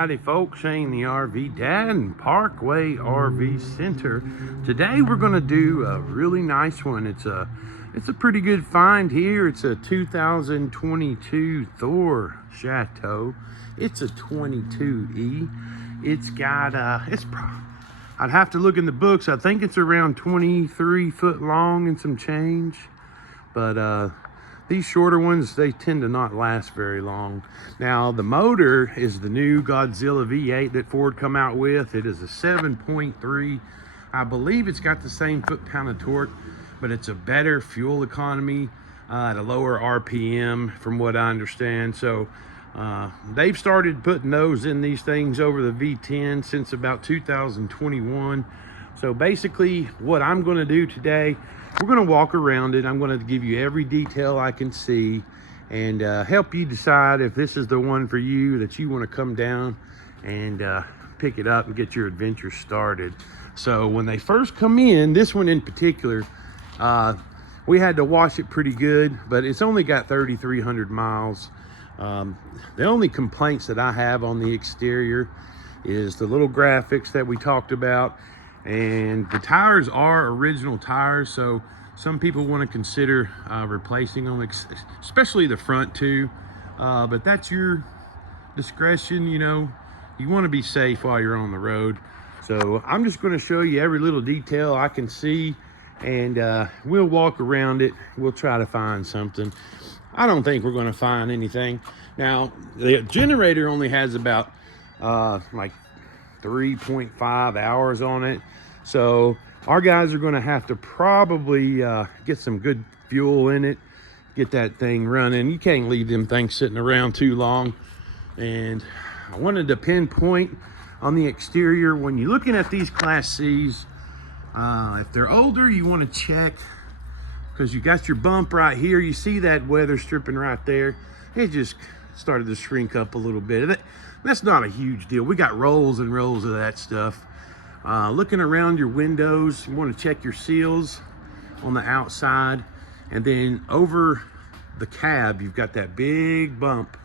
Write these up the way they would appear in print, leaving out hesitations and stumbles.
Howdy folks, Shane the RV Dad and Parkway RV Center. Today we're going to do a really nice one. It's a pretty good find here. It's a 2022 Thor Chateau. It's a 22E. It's got I'd have to look in the books. I think it's around 23 foot long and some change. But these shorter ones, they tend to not last very long. Now, the motor is the new Godzilla V-8 that Ford come out with. It is a 7.3. I believe it's got the same foot-pound of torque, but it's a better fuel economy at a lower RPM from what I understand. So they've started putting those in these things over the V10 since about 2021. So basically what I'm going to do today, we're going to walk around it. I'm going to give you every detail I can see and help you decide if this is the one for you, that you want to come down and pick it up and get your adventure started. So when they first come in, this one in particular, we had to wash it pretty good, but it's only got 3,300 miles. The only complaints that I have on the exterior is the little graphics that we talked about. And the tires are original tires, so some people want to consider replacing them, especially the front two, but that's your discretion. You know, you want to be safe while you're on the road. So I'm just going to show you every little detail I can see, and we'll walk around it. We'll try to find something. I don't think we're going to find anything. Now, the generator only has about like 3.5 hours on it, so our guys are going to have to probably get some good fuel in it, get that thing running. You can't leave them things sitting around too long. And I wanted to pinpoint on the exterior, when you're looking at these Class C's, if they're older, you want to check, because you got your bump right here. You see that weather stripping right there. It just started to shrink up a little bit. That's not a huge deal. We got rolls and rolls of that stuff. Looking around your windows, you want to check your seals on the outside. And then over the cab, you've got that big bump.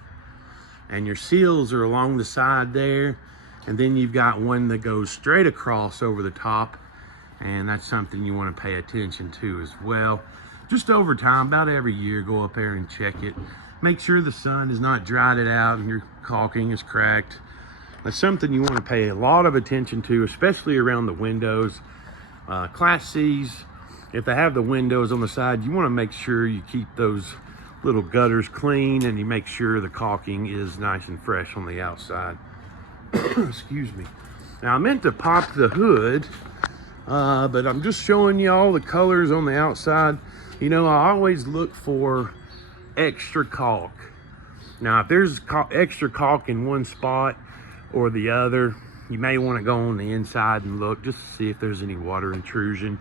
And your seals are along the side there. And then you've got one that goes straight across over the top. And that's something you want to pay attention to as well. Just over time, about every year, go up there and check it. Make sure the sun has not dried it out and your caulking is cracked. That's something you want to pay a lot of attention to, especially around the windows. Class C's, if they have the windows on the side, you want to make sure you keep those little gutters clean, and you make sure the caulking is nice and fresh on the outside. Excuse me. Now, I meant to pop the hood, but I'm just showing you all the colors on the outside. You know, I always look for extra caulk. Now, if there's extra caulk in one spot or the other, you may want to go on the inside and look just to see if there's any water intrusion.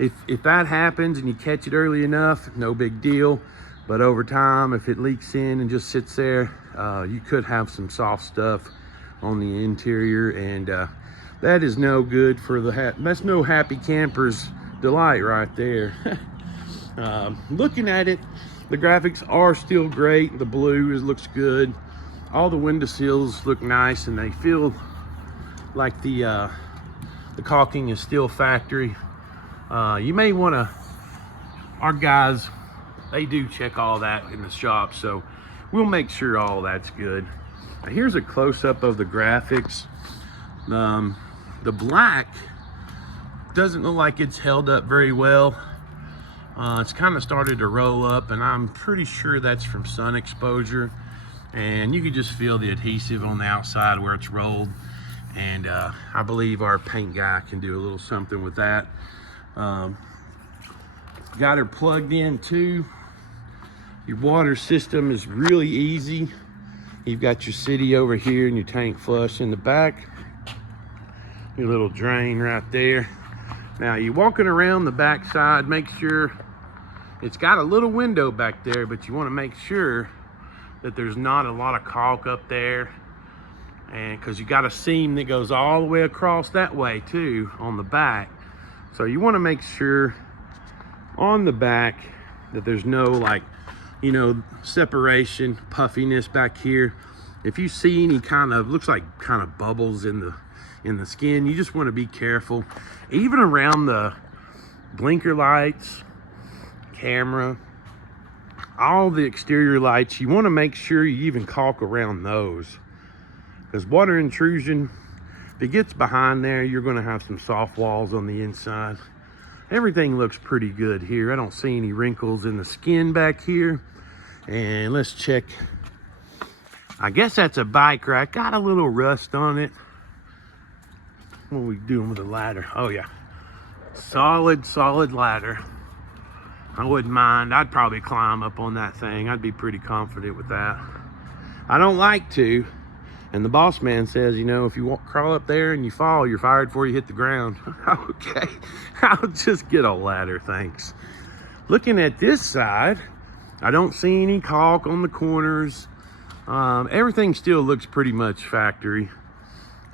If that happens and you catch it early enough, no big deal. But over time, if it leaks in and just sits there, you could have some soft stuff on the interior, and that is no good for that's no happy camper's delight right there. Looking at it, the graphics are still great. The blue looks good. All the window sills look nice, and they feel like the caulking is still factory. You may want to, our guys, they do check all that in the shop, so we'll make sure all that's good. Now, here's a close-up of the graphics. The black doesn't look like it's held up very well. It's kind of started to roll up, and I'm pretty sure that's from sun exposure. And you can just feel the adhesive on the outside where it's rolled. And I believe our paint guy can do a little something with that. Got her plugged in too. Your water system is really easy. You've got your city over here and your tank flush in the back. Your little drain right there. Now, you're walking around the back side, make sure it's got a little window back there, but you want to make sure that there's not a lot of caulk up there, and because you got a seam that goes all the way across that way too on the back. So you want to make sure on the back that there's no, like, you know, separation, puffiness back here. if you see any kind of, looks like kind of bubbles in the skin, you just want to be careful. Even around the blinker lights, camera, all the exterior lights, you want to make sure you even caulk around those, because water intrusion, if it gets behind there, you're going to have some soft walls on the inside. Everything looks pretty good here. I don't see any wrinkles in the skin back here. And let's check. I guess that's a bike rack. Got a little rust on it. What are we doing with the ladder? Oh yeah, solid ladder. I wouldn't mind. I'd probably climb up on that thing. I'd be pretty confident with that. I don't like to. And the boss man says, you know, if you crawl up there and you fall, you're fired before you hit the ground. Okay, I'll just get a ladder, thanks. Looking at this side, I don't see any caulk on the corners. Everything still looks pretty much factory.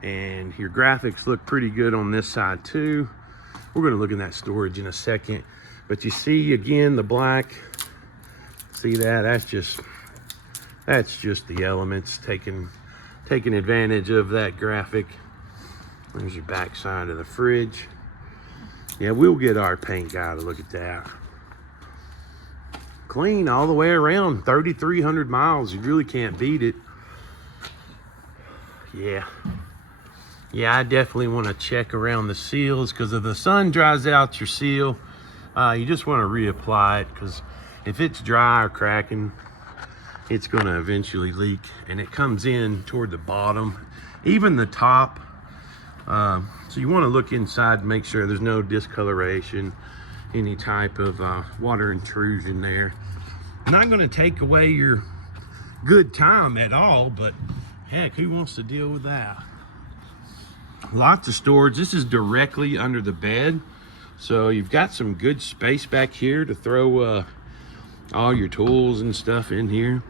And your graphics look pretty good on this side too. We're gonna look in that storage in a second. But you see, again, the black. See that? That's just the elements taking advantage of that graphic. There's your back side of the fridge. Yeah, we'll get our paint guy to look at that. Clean all the way around, 3,300 miles. You really can't beat it. Yeah, I definitely want to check around the seals, because if the sun dries out your seal, you just want to reapply it, because if it's dry or cracking, it's going to eventually leak, and it comes in toward the bottom, even the top. So you want to look inside and make sure there's no discoloration, any type of water intrusion there. Not going to take away your good time at all, but heck, who wants to deal with that? Lots of storage. This is directly under the bed, so you've got some good space back here to throw all your tools and stuff in here.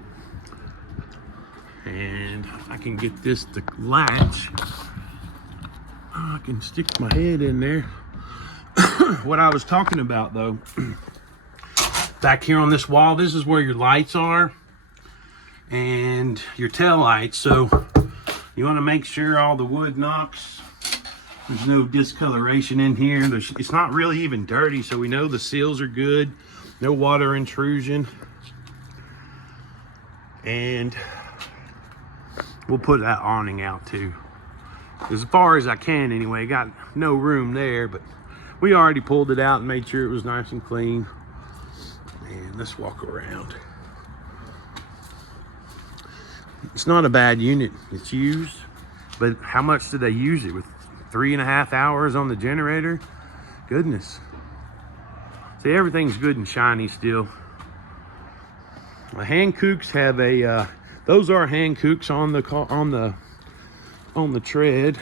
And I can get this to latch. I can stick my head in there. What I was talking about though, back here on this wall, this is where your lights are and your tail lights. So you want to make sure all the wood knocks. There's no discoloration in here. It's not really even dirty, so we know the seals are good. No water intrusion. And we'll put that awning out too, as far as I can anyway. Got no room there, but we already pulled it out and made sure it was nice and clean. And let's walk around. It's not a bad unit. It's used, but how much did they use it with? 3.5 hours on the generator? Goodness. See, everything's good and shiny still. The Hankooks have a those are Hankooks on the tread.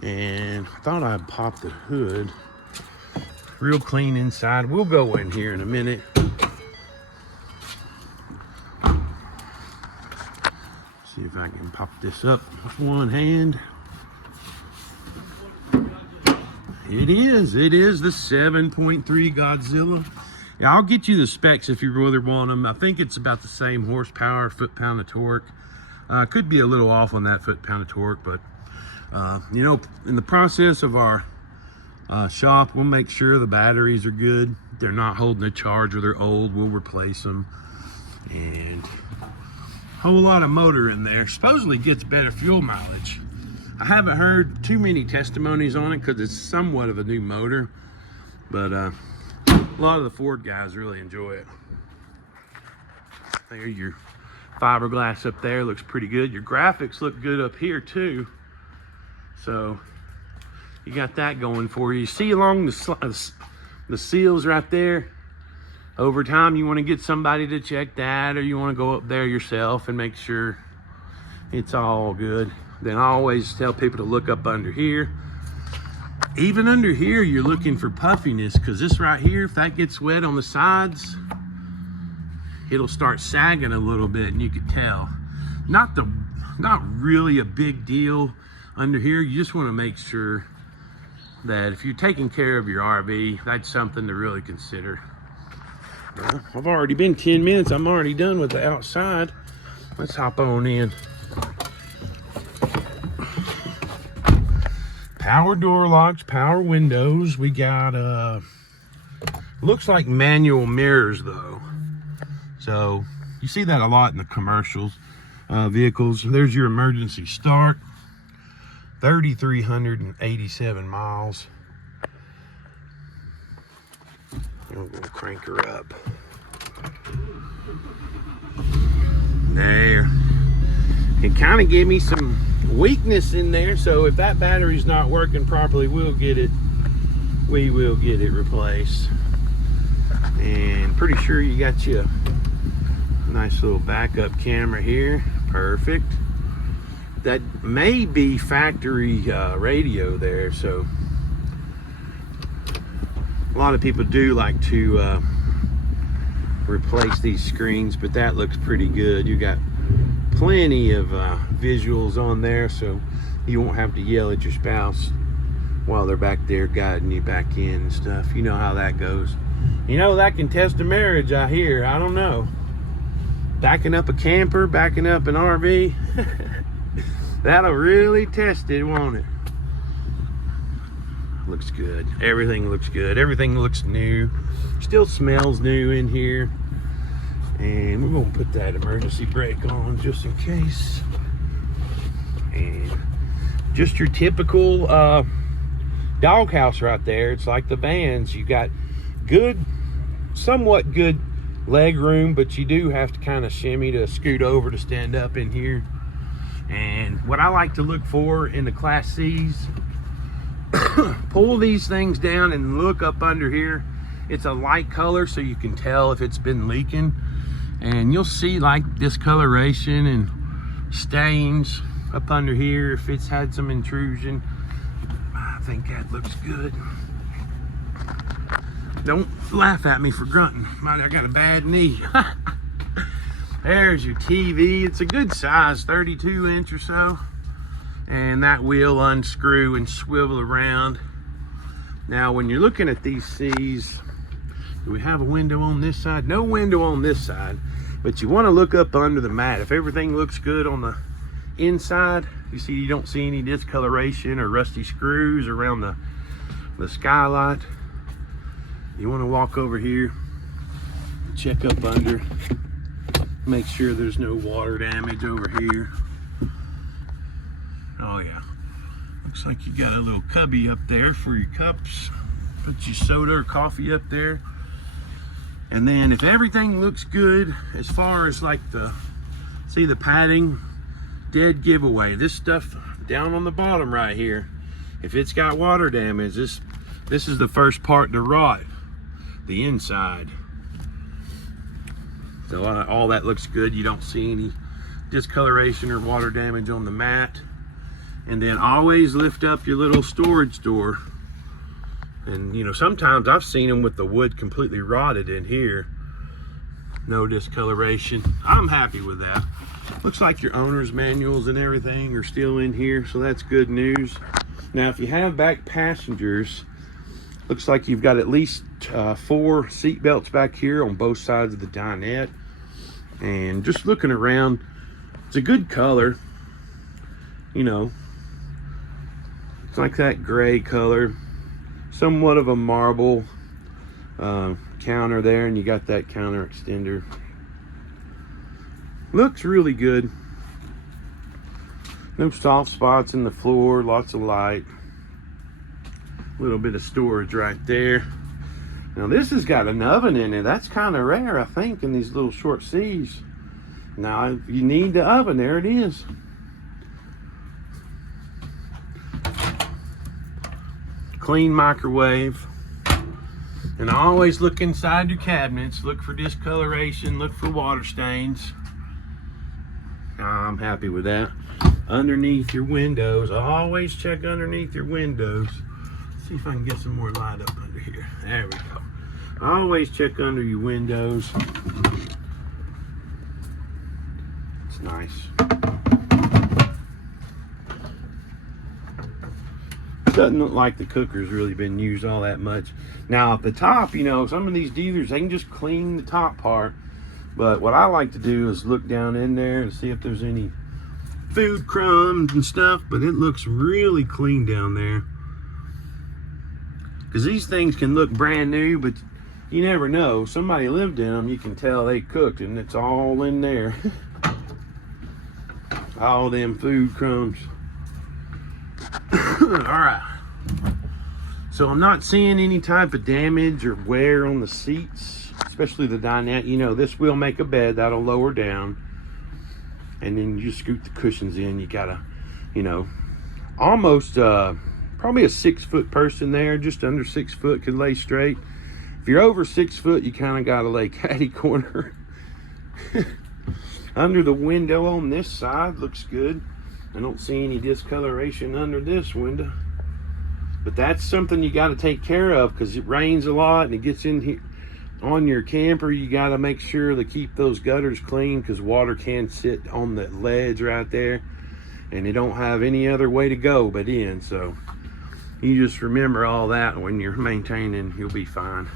And I thought I'd pop the hood. Real clean inside. We'll go in here in a minute. See if I can pop this up with one hand. It is the 7.3 Godzilla. Yeah, I'll get you the specs if you really want them. I think it's about the same horsepower, foot-pound of torque. Could be a little off on that foot-pound of torque, but you know, in the process of our shop, we'll make sure the batteries are good. They're not holding a charge or they're old, we'll replace them. And a whole lot of motor in there. Supposedly gets better fuel mileage. I haven't heard too many testimonies on it because it's somewhat of a new motor, but a lot of the Ford guys really enjoy it. There, your fiberglass up there looks pretty good. Your graphics look good up here too. So you got that going for you. You see along the seals right there. Over time, you want to get somebody to check that, or you want to go up there yourself and make sure it's all good. Then I always tell people to look up under here. Even under here, you're looking for puffiness, because this right here, if that gets wet on the sides, it'll start sagging a little bit, and you can tell. Not really a big deal under here. You just want to make sure that if you're taking care of your RV, that's something to really consider. Well, I've already been 10 minutes. I'm already done with the outside. Let's hop on in. Power door locks, power windows. We got looks like manual mirrors though. So you see that a lot in the commercials vehicles. There's your emergency start. 3,387 miles. I'm gonna crank her up. There. It kind of gave me some weakness in there, so if that battery's not working properly, we will get it replaced. And pretty sure you got you a nice little backup camera here. Perfect. That may be factory radio there, so a lot of people do like to replace these screens, but that looks pretty good. You got plenty of visuals on there, so you won't have to yell at your spouse while they're back there guiding you back in and stuff. You know how that goes. You know, that can test a marriage, I hear. I don't know. Backing up a camper, backing up an RV. That'll really test it, won't it? Looks good. Everything looks good. Everything looks new. Still smells new in here. And we're gonna put that emergency brake on just in case. And just your typical doghouse right there. It's like the vans. You got good, somewhat good leg room, but you do have to kind of shimmy to scoot over to stand up in here. And what I like to look for in the Class C's, pull these things down and look up under here. It's a light color, so you can tell if it's been leaking. And you'll see like discoloration and stains up under here if it's had some intrusion. I think that looks good. Don't laugh at me for grunting. I got a bad knee. There's your TV. It's a good size, 32-inch or so. And that wheel unscrew and swivel around. Now, when you're looking at these C's, do we have a window on this side? No window on this side, but you want to look up under the mat. If everything looks good on the inside, you see you don't see any discoloration or rusty screws around the skylight. You want to walk over here, check up under, make sure there's no water damage over here. Oh yeah, looks like you got a little cubby up there for your cups. Put your soda or coffee up there. And then if everything looks good, as far as like see the padding, dead giveaway. This stuff down on the bottom right here, if it's got water damage, this is the first part to rot, the inside. So all that looks good. You don't see any discoloration or water damage on the mat. And then always lift up your little storage door. And you know, sometimes I've seen them with the wood completely rotted in here. No discoloration. I'm happy with that. Looks like your owner's manuals and everything are still in here, so that's good news. Now, if you have back passengers, looks like you've got at least 4 seat belts back here on both sides of the dinette. And just looking around, it's a good color. You know, it's like that gray color. Somewhat of a marble counter there, and you got that counter extender. Looks really good. No soft spots in the floor, lots of light. A little bit of storage right there. Now this has got an oven in it. That's kind of rare, I think, in these little short C's. Now if you need the oven, there it is. Clean microwave. And always look inside your cabinets. Look for discoloration, look for water stains. I'm happy with that. Underneath your windows, always check underneath your windows. Let's see if I can get some more light up under here. There we go. Always check under your windows. It's nice. Doesn't look like the cooker's really been used all that much. Now at the top, you know, some of these dealers, they can just clean the top part. But what I like to do is look down in there and see if there's any food crumbs and stuff. But it looks really clean down there. because these things can look brand new, but you never know. Somebody lived in them, you can tell they cooked, and it's all in there. All them food crumbs. All right. So I'm not seeing any type of damage or wear on the seats, especially the dinette. You know, this will make a bed that'll lower down, and then you scoot the cushions in. You gotta, you know, almost probably a 6-foot person there, just under 6 foot, can lay straight. If you're over 6 foot, you kind of gotta lay catty corner. Under the window on this side looks good. I don't see any discoloration under this window. But that's something you got to take care of, because it rains a lot and it gets in here on your camper. You got to make sure to keep those gutters clean, because water can sit on the ledge right there, and they don't have any other way to go but in. So you just remember all that when you're maintaining, you'll be fine.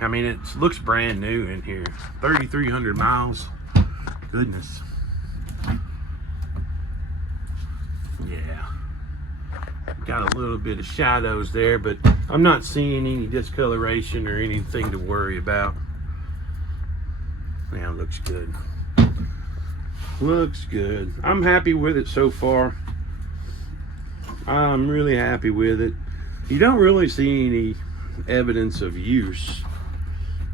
I mean, it looks brand new in here. 3,300 miles. Goodness. Yeah. Got a little bit of shadows there, but I'm not seeing any discoloration or anything to worry about. Yeah, looks good. Looks good. I'm happy with it so far. I'm really happy with it. You don't really see any evidence of use.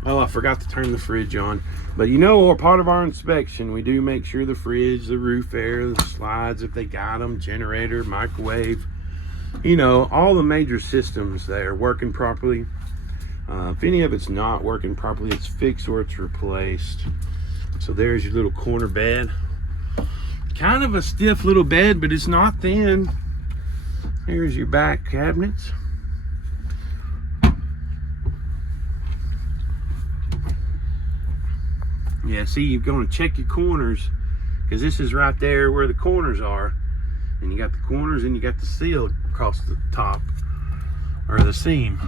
Oh, I forgot to turn the fridge on. But you know, part of our inspection, we do make sure the fridge, the roof air, the slides, if they got them, generator, microwave, you know, all the major systems that are working properly. If any of it's not working properly, it's fixed or it's replaced. So there's your little corner bed. Kind of a stiff little bed, but it's not thin. Here's your back cabinets. Yeah, see, you're going to check your corners, because this is right there where the corners are. And you got the corners and you got the seal across the top, or the seam.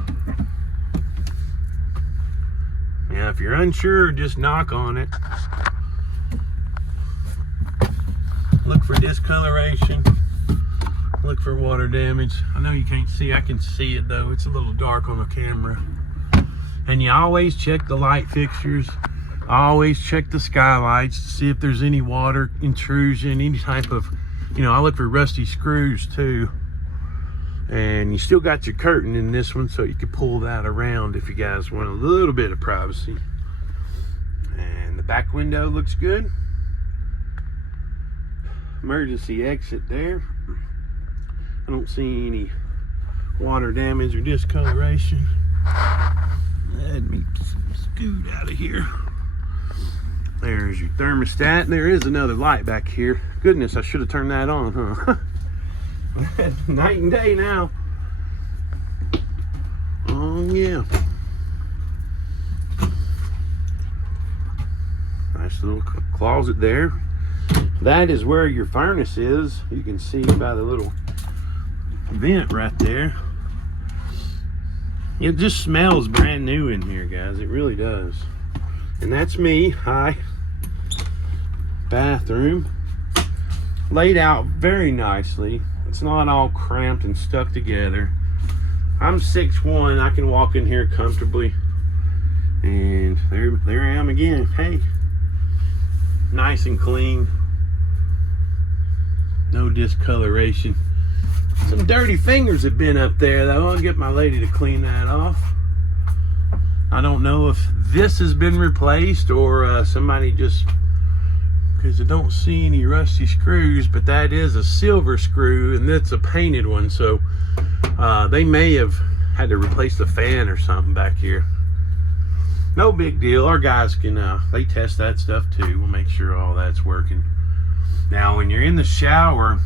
Now, if you're unsure, just knock on it. Look for discoloration. Look for water damage. I know you can't see. I can see it though. It's a little dark on the camera. And you always check the light fixtures. Always check the skylights to see if there's any water intrusion, any type of, you know, I look for rusty screws too. And you still got your curtain in this one, so you can pull that around if you guys want a little bit of privacy. And the back window looks good. Emergency exit there. I don't see any water damage or discoloration. Let me scoot out of here. There's your thermostat. There is another light back here. Goodness, I should have turned that on, huh? Night and day now. Oh, yeah. Nice little closet there. That is where your furnace is. You can see by the little vent right there. It just smells brand new in here, guys. It really does. And that's me. Hi. Bathroom. Laid out very nicely. It's not all cramped and stuck together. I'm 6'1". I can walk in here comfortably. And there I am again. Hey. Nice and clean. No discoloration. Some dirty fingers have been up there though. I'll get my lady to clean that off. I don't know if this has been replaced or somebody just, because I don't see any rusty screws, but that is a silver screw and that's a painted one. So they may have had to replace the fan or something back here. No big deal. Our guys can, they test that stuff too. We'll make sure all that's working. Now, when you're in the shower,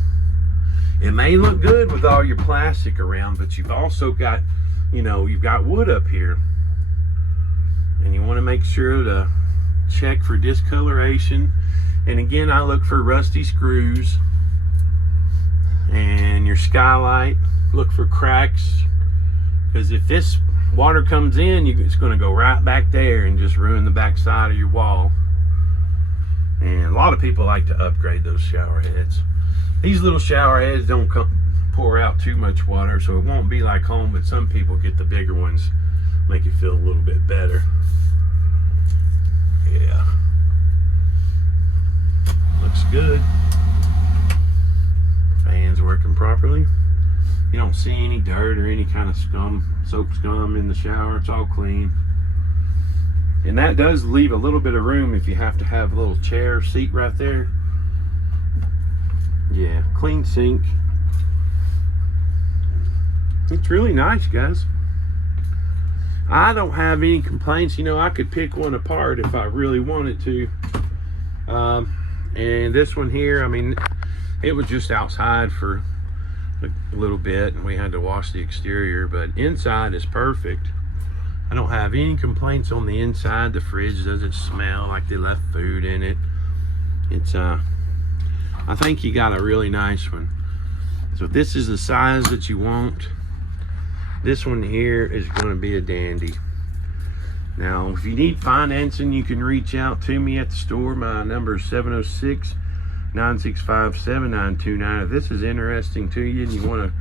it may look good with all your plastic around, but you've also got, you know, you've got wood up here. And you want to make sure to check for discoloration. And again, I look for rusty screws. And your skylight, look for cracks. Because if this water comes in, it's going to go right back there and just ruin the back side of your wall. And a lot of people like to upgrade those shower heads. These little shower heads don't pour out too much water, so it won't be like home, but some people get the bigger ones, make you feel a little bit better. Yeah, looks good. Fans working properly. You don't see any dirt or any kind of soap scum in the shower. It's all clean. And that does leave a little bit of room if you have to have a little chair seat right there. Yeah, clean sink. It's really nice, guys. I don't have any complaints. You know, I could pick one apart if I really wanted to. And this one here, I mean, it was just outside for a little bit and we had to wash the exterior, but inside is perfect. I don't have any complaints on the inside. The fridge doesn't smell like they left food in it. It's I think you got a really nice one. So this is the size that you want. This one here is going to be a dandy. Now, if you need financing, you can reach out to me at the store. My number is 706-965-7929. If this is interesting to you and you want to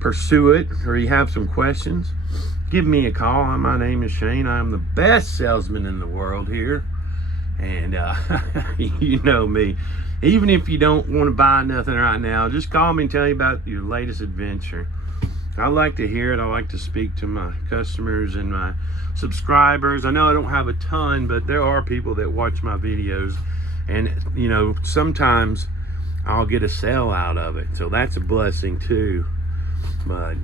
pursue it, or you have some questions, give me a call. My name is Shane. I'm the best salesman in the world here. And you know me. Even if you don't want to buy nothing right now, just call me and tell me about your latest adventure. I like to hear it. I like to speak to my customers and my subscribers. I know I don't have a ton, but there are people that watch my videos. And, you know, sometimes I'll get a sale out of it. So that's a blessing too. But,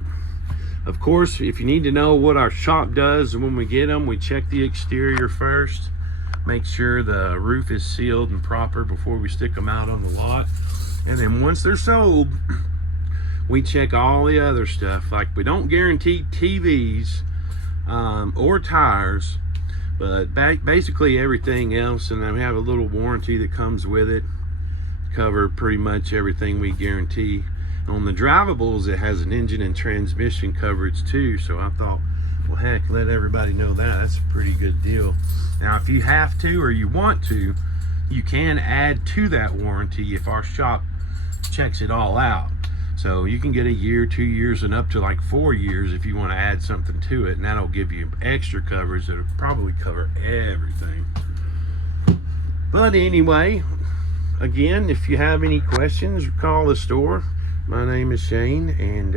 of course, if you need to know what our shop does when we get them, we check the exterior first. Make sure the roof is sealed and proper before we stick them out on the lot. And then once they're sold, we check all the other stuff. Like, we don't guarantee TVs or tires, but basically everything else. And then we have a little warranty that comes with it, cover pretty much everything we guarantee. On the drivables, it has an engine and transmission coverage too. So I thought, well, heck, let everybody know that. That's a pretty good deal. Now, if you have to or you want to, you can add to that warranty if our shop checks it all out. So you can get a year, 2 years, and up to like 4 years if you want to add something to it, and that'll give you extra coverage that'll probably cover everything. But anyway, again, if you have any questions, call the store. My name is Shane, and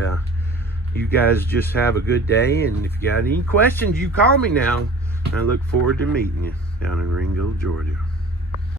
you guys just have a good day. And if you got any questions, you call me now. I look forward to meeting you down in Ringgold, Georgia.